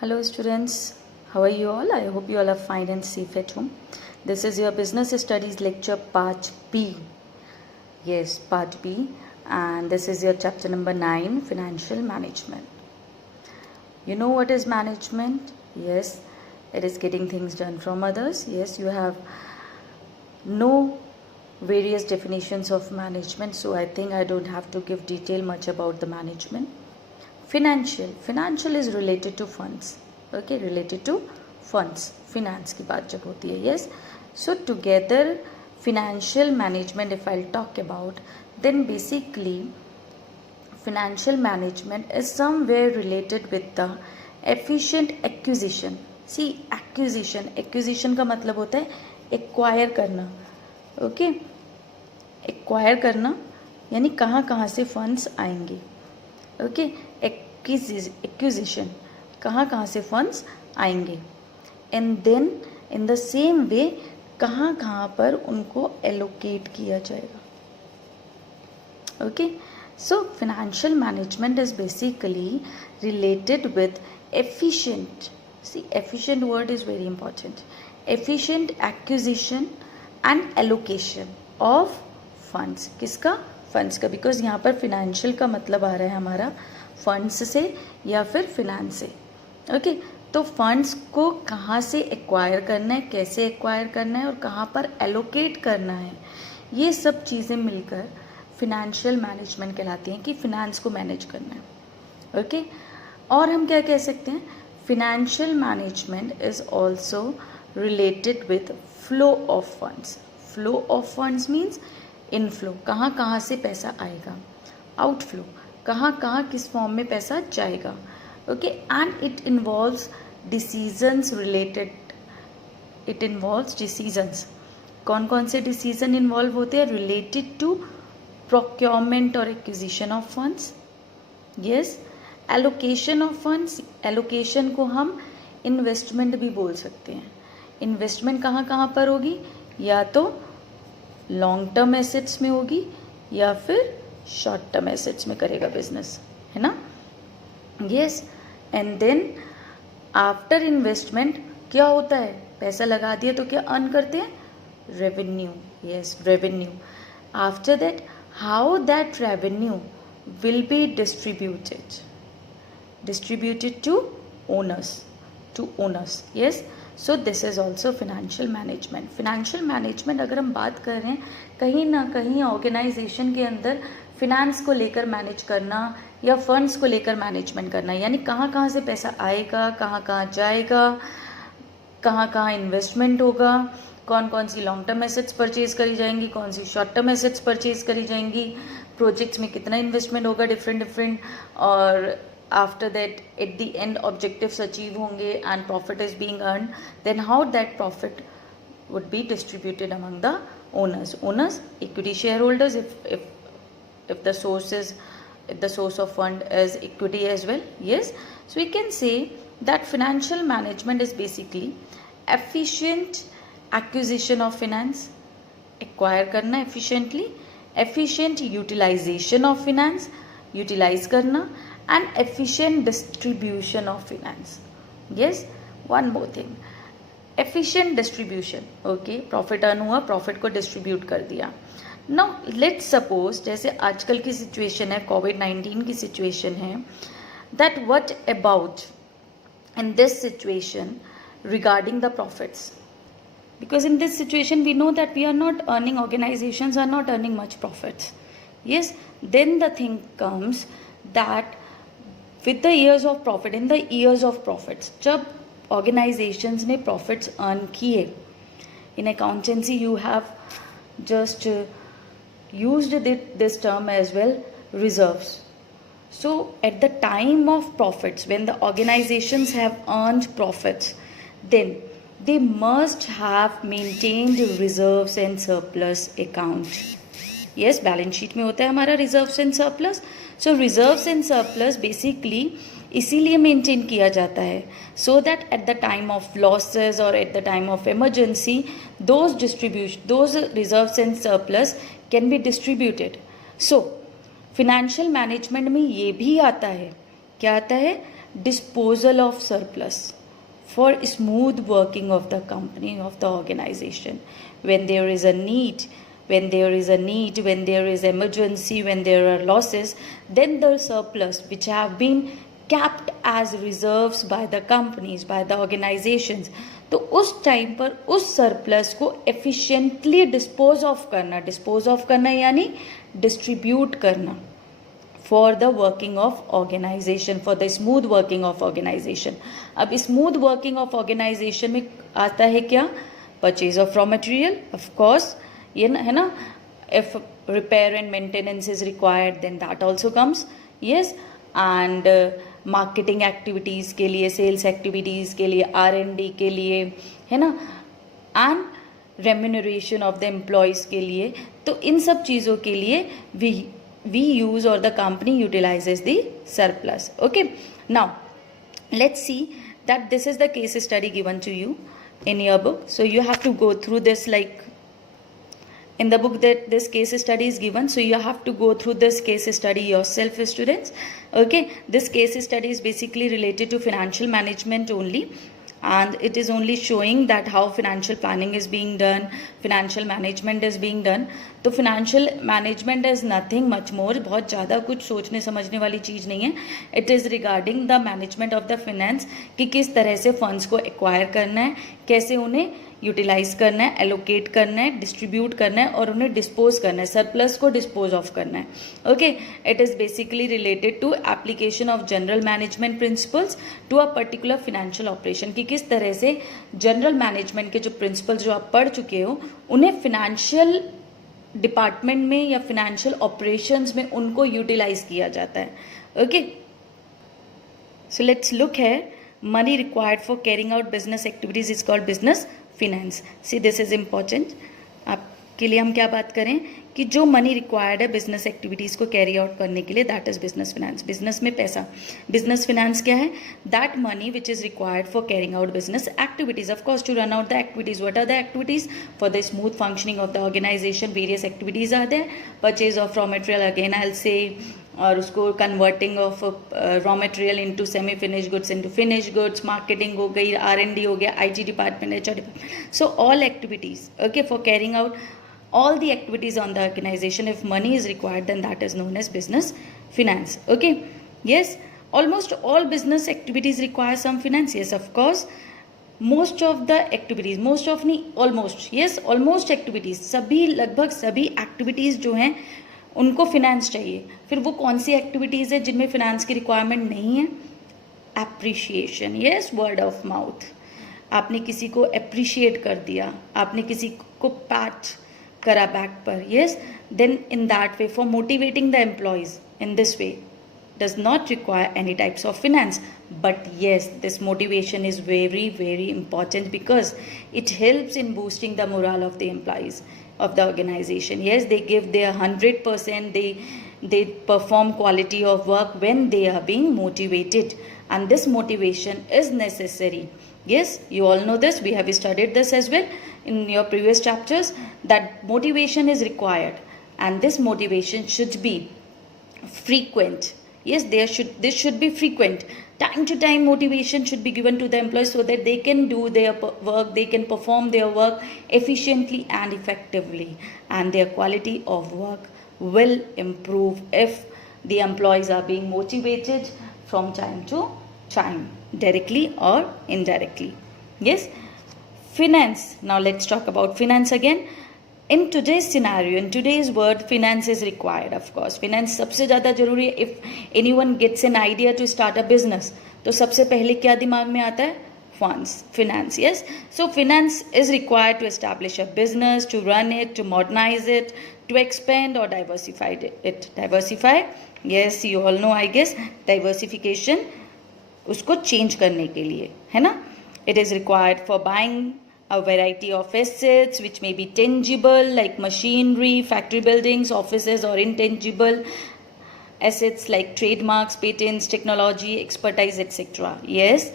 Hello students, how are you all? I hope you all are fine and safe at home. This is your business studies lecture part B. Yes, part B, and this is your chapter number 9, financial management. You know what is management? Yes, it is getting things done from others. Yes, you have no various definitions of management, so I think I don't have to give detail much about the management. Financial is related to funds. Okay, related to funds. Finance की बात जब होती है, yes. So together financial management, if I'll talk about, then basically financial management is somewhere related with the efficient acquisition. See, acquisition का मतलब होता है acquire करना. ओके, एक्वायर करना यानी कहाँ कहाँ से फंड्स आएंगे. ओके, एक्विजिशन कहाँ से फंड्स आएंगे, and then in the same way कहाँ पर उनको एलोकेट किया जाएगा. Okay, so financial management is basically related with efficient. See, efficient word is very important. Efficient acquisition and allocation of funds. किसका? Funds का. बिकॉज यहाँ पर फिनेंशियल का मतलब आ रहा है हमारा फंड्स से या फिर फिनेंस से. ओके, तो फंड्स को कहाँ से एक्वायर करना है, कैसे एक्वायर करना है और कहाँ पर एलोकेट करना है, ये सब चीज़ें मिलकर फिनेंशियल मैनेजमेंट कहलाती हैं कि फिनेंस को मैनेज करना है. ओके, और हम क्या कह सकते हैं, financial management is also related with flow of funds. Flow of funds means inflow, कहाँ से पैसा आएगा. आउटफ्लो, कहाँ किस फॉर्म में पैसा जाएगा. Okay, and it involves decisions related. It involves decisions. कौन से डिसीजन इन्वॉल्व होते हैं? रिलेटेड टू प्रोक्योरमेंट और acquisition of funds. Yes, allocation of funds. Allocation को हम इन्वेस्टमेंट भी बोल सकते हैं. इन्वेस्टमेंट कहाँ पर होगी? या तो लॉन्ग टर्म एसेट्स में होगी या फिर शॉर्ट टर्म एसेट्स में करेगा बिजनेस, है ना. Yes, and then after investment क्या होता है? पैसा लगा दिया तो क्या अर्न करते हैं? Revenue. Yes, revenue. After that how that revenue will be distributed to owners. Yes, so this is also financial management. Financial management अगर हम बात कर रहे हैं, कहीं ना कहीं ऑर्गेनाइजेशन के अंदर फिनेंस को लेकर मैनेज करना या फंड्स को लेकर मैनेजमेंट करना, यानी कहाँ से पैसा आएगा, कहाँ जाएगा, कहाँ इन्वेस्टमेंट होगा, कौन सी लॉन्ग टर्म एसेट्स परचेज करी जाएंगी, कौन सी शॉर्ट टर्म एसेट्स परचेज करी जाएंगी, प्रोजेक्ट्स में कितना इन्वेस्टमेंट होगा डिफरेंट, और after that at the end objectives achieve होंगे and profit is being earned, then how that profit would be distributed among the owners, equity shareholders, if the source of fund is equity as well. Yes, so we can say that financial management is basically efficient acquisition of finance, acquire करना efficiently, efficient utilization of finance, utilize करना, and efficient distribution of finance. Yes, one more thing, efficient distribution. Okay, profit earn हुआ, profit को distribute कर दिया. Now let's suppose जैसे आजकल की situation है, COVID-19 की situation है, that what about in this situation regarding the profits? Because in this situation we know that we are not earning, organizations are not earning much profits. Yes, then the thing comes that with the years of profit, in the years of profits, जब organizations ने profits earn किए, in accountancy you have just used this term as well, reserves. So at the time of profits, when the organizations have earned profits, then they must have maintained reserves and surplus account. Yes, balance sheet में होता है हमारा reserves and surplus. So reserves and surplus basically इसीलिए maintain किया जाता है, so that at the time of losses और at the time of emergency those reserves and surplus can be distributed. So financial management में ये भी आता है. क्या आता है? disposal of surplus for smooth working of the company, of the organization. When there is a need, when there is emergency, when there are losses, then the surplus which have been capped as reserves by the companies, by the organizations, तो उस time पर उस surplus को efficiently dispose of करना यानी distribute करना for the working of organization, for the smooth working of organization. अब smooth working of organization में आता है क्या? Purchase of raw material, of course, ये है ना. If repair and maintenance is required then that also comes. Yes, and marketing activities के लिए, सेल्स एक्टिविटीज़ के लिए, R&D के लिए, है ना, and remuneration of the employees के लिए. तो इन सब चीज़ों के लिए we use or the company utilizes the surplus. Okay, now let's see that this is the case study given to you in your book. So you have to go through this, like in the book that this case study is given, so you have to go through this case study yourself, students. Okay, this case study is basically related to financial management only, and it is only showing that how financial planning is being done, financial management is being done. तो financial management is nothing much more, बहुत ज़्यादा कुछ सोचने समझने वाली चीज़ नहीं है. It is regarding the management of the finance, कि किस तरह से funds को acquire करना है, कैसे उन्हें यूटिलाइज करना है, एलोकेट करना है, डिस्ट्रीब्यूट करना है और उन्हें डिस्पोज करना है, सरप्लस को डिस्पोज ऑफ करना है. Okay, it is basically related to application of general management principles to a particular financial operation, कि किस तरह से जनरल मैनेजमेंट के जो प्रिंसिपल्स जो आप पढ़ चुके हो उन्हें फिनेंशियल डिपार्टमेंट में या फिनेंशियल ऑपरेशंस में उनको यूटिलाइज किया जाता है. ओके, सो लेट्स लुक है. Money required for carrying out business activities is called business finance. See this is important. आपके लिए हम क्या बात करें कि जो मनी रिक्वायर्ड है बिजनेस एक्टिविटीज़ को कैरी आउट करने के लिए, that is business finance. Business में पैसा, बिजनेस फिनेंस क्या है? That money which is required for carrying out business activities, of course to run out the activities. What are the activities? For the smooth functioning of the organization various activities are there. Purchase of raw material, again I will say, और उसको converting of raw material into semi finish goods into finish goods, marketing हो गई, R&D हो गया, IT department, HR department. So all activities, okay, for carrying out all the activities on the organization, if money is required, then that is known as business finance. Okay, yes, almost all business activities require some finance. Yes, of course, most of the activities, most of नहीं, almost, yes, almost activities, सभी, लगभग सभी activities जो हैं उनको finance चाहिए. फिर वो कौन सी activities है जिनमें finance की requirement नहीं है? Appreciation, yes, word of mouth. आपने किसी को appreciate कर दिया, आपने किसी को pat करा बैक पर, yes, then in that way, for motivating the employees in this way does not require any types of finance. But yes, this motivation is very, very important because it helps in boosting the morale of the employees of the organization. Yes, they give their 100%, they perform quality of work when they are being motivated, and this motivation is necessary. Yes, you all know this, we have studied this as well in your previous chapters, that motivation is required, and this motivation should be frequent. Yes, this should be frequent. Time to time motivation should be given to the employees so that they can do their work, they can perform their work efficiently and effectively, and their quality of work will improve if the employees are being motivated from time to time, directly or indirectly. Yes, finance. Now let's talk about finance again. In today's scenario, in today's world, finance is required. Of course, finance सबसे ज़्यादा जरूरी है. If anyone gets an idea to start a business, तो सबसे पहले क्या दिमाग में आता है? Funds, finance. Yes, so finance is required to establish a business, to run it, to modernize it, to expand or diversify it. Diversify, yes, you all know, I guess, diversification, उसको change करने के लिए, है ना? It is required for buying a variety of assets which may be tangible like machinery, factory buildings, offices, or intangible assets like trademarks, patents, technology, expertise, etc. Yes,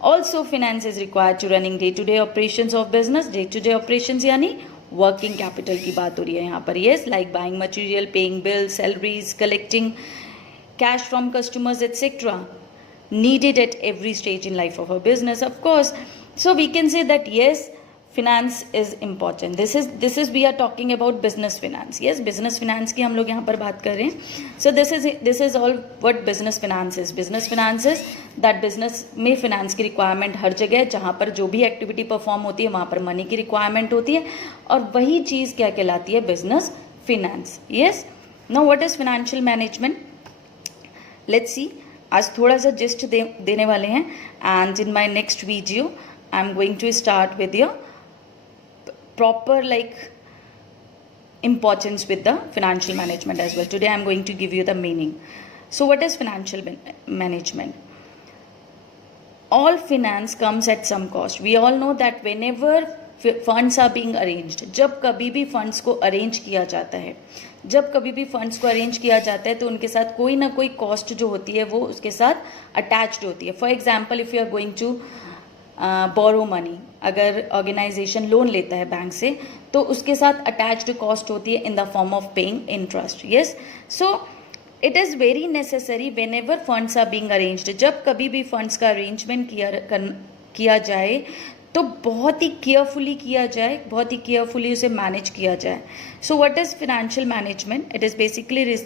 also finance is required to running day-to-day operations of business. Day-to-day operations यानी working capital की बात हो रही है यहाँ पर. Yes, like buying material, paying bills, salaries, collecting cash from customers, etc. needed at every stage in life of a business, of course. So we can say that yes, finance is important. This is we are talking about business finance. Yes, business finance की हम लोग यहाँ पर बात कर रहे हैं. So this is all what business finance is. Business finance is that business में finance की requirement हर जगह, जहाँ पर जो भी activity perform होती है वहाँ पर money की requirement होती है, और वही चीज़ क्या कहलाती है? business finance. Yes. Now what is financial management? Let's see. आज थोड़ा सा gist देने वाले हैं, and in my next video I'm going to start with your proper importance with the financial management as well. Today I'm going to give you the meaning. So what is financial management? All finance comes at some cost. We all know that whenever funds are being arranged, जब कभी भी funds को arrange किया जाता है, जब कभी भी फंड्स को अरेंज किया जाता है तो उनके साथ कोई ना कोई कॉस्ट जो होती है वो उसके साथ अटैच्ड होती है. For example, if you are going to borrow money, अगर ऑर्गेनाइजेशन लोन लेता है बैंक से तो उसके साथ अटैच्ड कॉस्ट होती है in the form of paying interest. Yes, so it is very necessary whenever funds are being arranged, जब कभी भी फंड्स का अरेंजमेंट किया जाए तो बहुत ही केयरफुली किया जाए, बहुत ही केयरफुली उसे मैनेज किया जाए. So what is financial management? It is basically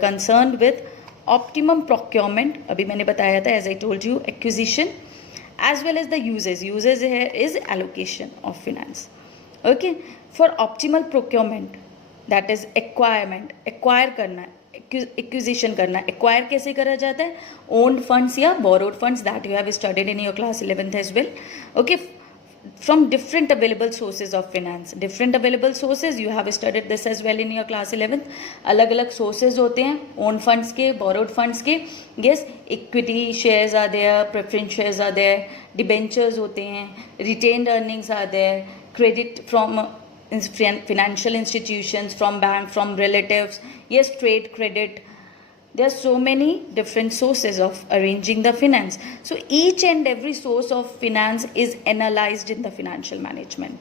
concern with optimum procurement. अभी मैंने बताया था, as I told you, acquisition as well as the uses. Uses here is allocation of finance. Okay, for optimal procurement, that is acquirement, acquire करना, acquisition करना. Acquire कैसे करा जाता है? Owned funds या borrowed funds, that you have studied in your class 11th as well. Okay, from different available sources of finance. Different available sources, you have studied this as well in your class 11th. अलग अलग sources होते हैं, own funds के, borrowed funds के. Yes, equity shares are there, preference shares are there, debentures होते हैं, retained earnings are there, credit from financial institutions, from bank, from relatives. Yes, trade credit. There are so many different sources of arranging the finance. So each and every source of finance is analyzed in the financial management.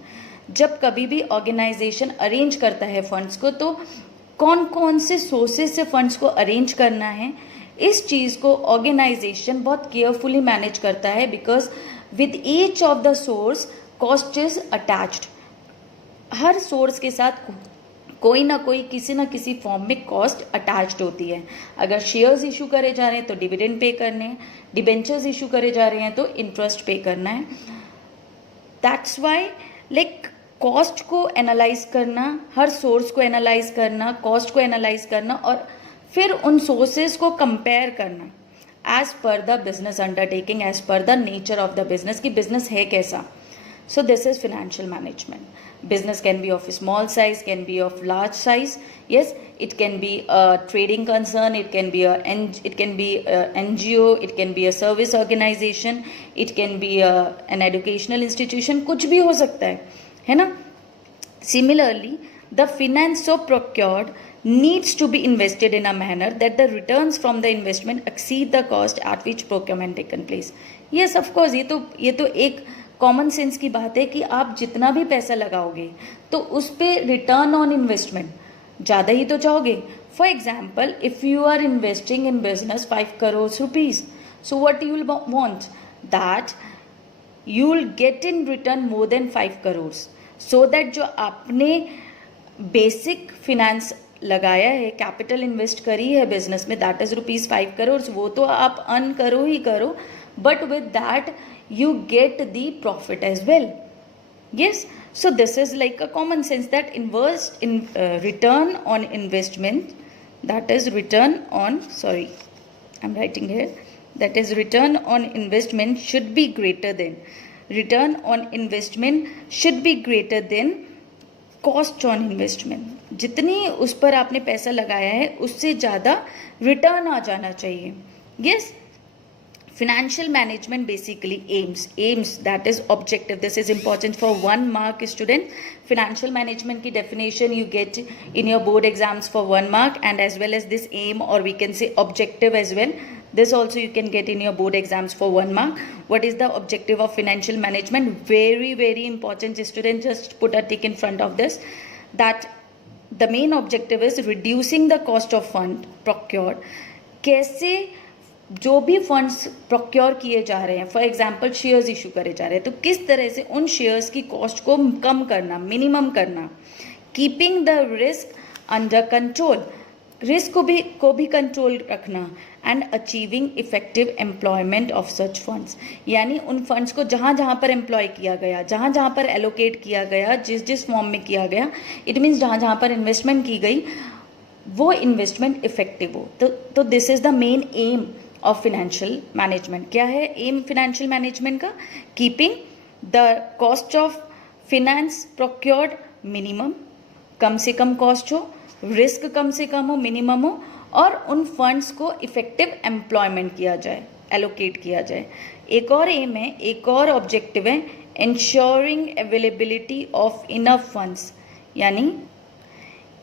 जब कभी भी organisation arrange करता है funds को तो कौन कौन से सोर्सेज से फंड्स को अरेंज करना है, इस चीज़ को ऑर्गेनाइजेशन बहुत केयरफुली मैनेज करता है, because with each of the source cost is attached. Her source के साथ कोई ना कोई किसी ना किसी फॉर्म में कॉस्ट अटैच्ड होती है. अगर शेयर्स इशू करे जा रहे हैं तो डिविडेंड पे करने हैं, डिबेंचर्स इशू करे जा रहे हैं तो इंटरेस्ट पे करना है. दैट्स वाई कॉस्ट को एनालाइज करना, हर सोर्स को एनालाइज करना, कॉस्ट को एनालाइज करना और फिर उन सोर्सेज को कंपेयर करना as per the business undertaking, as per the nature of the business, कि बिजनेस है कैसा. So this is financial management. Business can be of a small size, can be of large size. Yes, it can be a trading concern, it can be a NGO, it can be a service organization, it can be an educational institution. कुछ भी हो सकता है ना? Similarly, the finance so procured needs to be invested in a manner that the returns from the investment exceed the cost at which procurement taken place. Yes, of course, ये तो एक common sense की बात है कि आप जितना भी पैसा लगाओगे तो उस पर रिटर्न ऑन इन्वेस्टमेंट ज़्यादा ही तो चाहोगे. For example, if you are investing in business 5 crore rupees, so what you will want that you will get in return more than 5 crore, so that जो आपने बेसिक फिनेंस लगाया है, कैपिटल इन्वेस्ट करी है बिजनेस में, दैट इज ₹5 करोड़, वो तो आप अर्न करो ही करो, but with that you get the profit as well. Yes, so this is like a common sense that invest in return on investment, that is return on, sorry, I'm writing here, that is return on investment should be greater than, return on investment should be greater than cost on investment. जितनी उस पर आपने पैसा लगाया है उससे ज़्यादा return आ जाना चाहिए. Yes, financial management basically aims, that is objective. This is important for 1 mark student. Financial management की definition you get in your board exams for 1 mark, and as well as this aim, or we can say objective as well. This also you can get in your board exams for 1 mark. What is the objective of financial management? Very, very important student. Just put a tick in front of this, that the main objective is reducing the cost of fund procured. कैसे जो भी funds procure किए जा रहे हैं, for example shares issue करे जा रहे हैं, तो किस तरह से उन शेयर्स की कॉस्ट को कम करना, मिनिमम करना, keeping the risk under control, risk को भी कंट्रोल रखना, and achieving effective employment of such funds, यानी उन फंड्स को जहाँ जहाँ पर एम्प्लॉय किया गया, जहाँ जहाँ पर एलोकेट किया गया, जिस जिस फॉर्म में किया गया, इट मीन्स जहाँ जहाँ पर इन्वेस्टमेंट की गई, वो इन्वेस्टमेंट इफेक्टिव हो। तो this is the main aim of financial management. क्या है एम फिनेंशियल मैनेजमेंट का? Keeping the cost of finance procured minimum, कम से कम कॉस्ट हो, रिस्क कम से कम हो, मिनिमम हो, और उन फंड्स को इफेक्टिव एम्प्लॉयमेंट किया जाए, एलोकेट किया जाए। एक और एम है, एक और ऑब्जेक्टिव है, ensuring availability of enough funds, यानी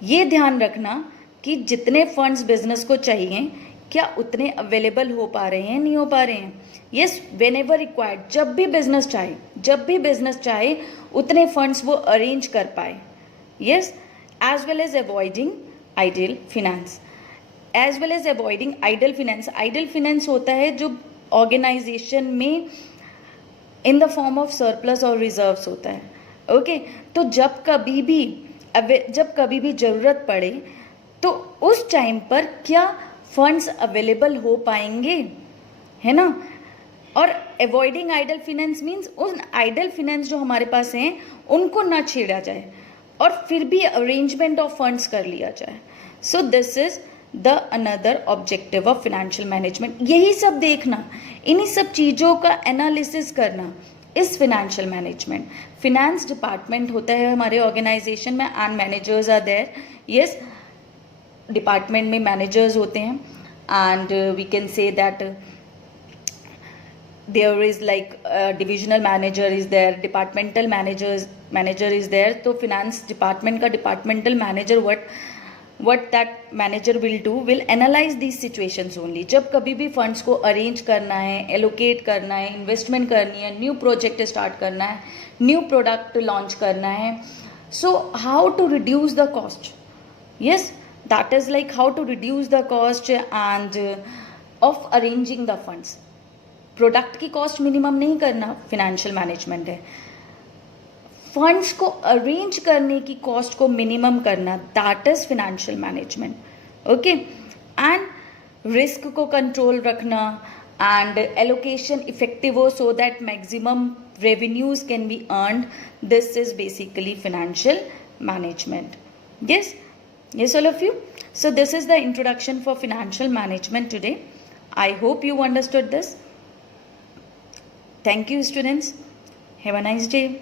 ये ध्यान रखना कि जितने फंड्स बिजनेस को चाहिए क्या उतने अवेलेबल हो पा रहे हैं, नहीं हो पा रहे हैं। यस, वेन एवर रिक्वायर्ड, जब भी बिजनेस चाहे उतने फंड्स वो अरेंज कर पाए। Yes, as well as avoiding idle finance, idle finance होता है जो ऑर्गेनाइजेशन में in the form of surplus और रिजर्व्स होता है। ओके, तो जब कभी भी ज़रूरत पड़े तो उस टाइम पर क्या फंड्स अवेलेबल हो पाएंगे, है ना। और अवॉइडिंग आइडल फिनेंस मीन्स उन आइडल फिनेंस जो हमारे पास हैं उनको ना छेड़ा जाए और फिर भी अरेंजमेंट ऑफ फंड्स कर लिया जाए। सो this is the another objective of financial management. यही सब देखना, इन्हीं सब चीज़ों का एनालिसिस करना इस फाइनेंशियल मैनेजमेंट। फिनेंस डिपार्टमेंट होता है हमारे ऑर्गेनाइजेशन में and managers are there. Yes, department में मैनेजर्स होते हैं and we can say that there is like divisional manager is there, departmental manager is there. तो finance department का departmental manager what that manager will do will analyze these situations only। जब कभी भी funds को arrange करना है, allocate करना है, investment करनी है, new project start करना है, new product launch करना है, so how to reduce the cost। yes, that is like how to reduce the cost and of arranging the funds। Product की कॉस्ट मिनिमम नहीं करना फिनेंशियल मैनेजमेंट है, funds को arrange करने की कॉस्ट को मिनिमम करना, that is financial management. Okay, and risk को कंट्रोल रखना एंड एलोकेशन इफेक्टिव हो so that maximum revenues can be earned, this is basically financial management. yes all of you, so this is the introduction for financial management today. I hope you understood this. Thank you students, have a nice day.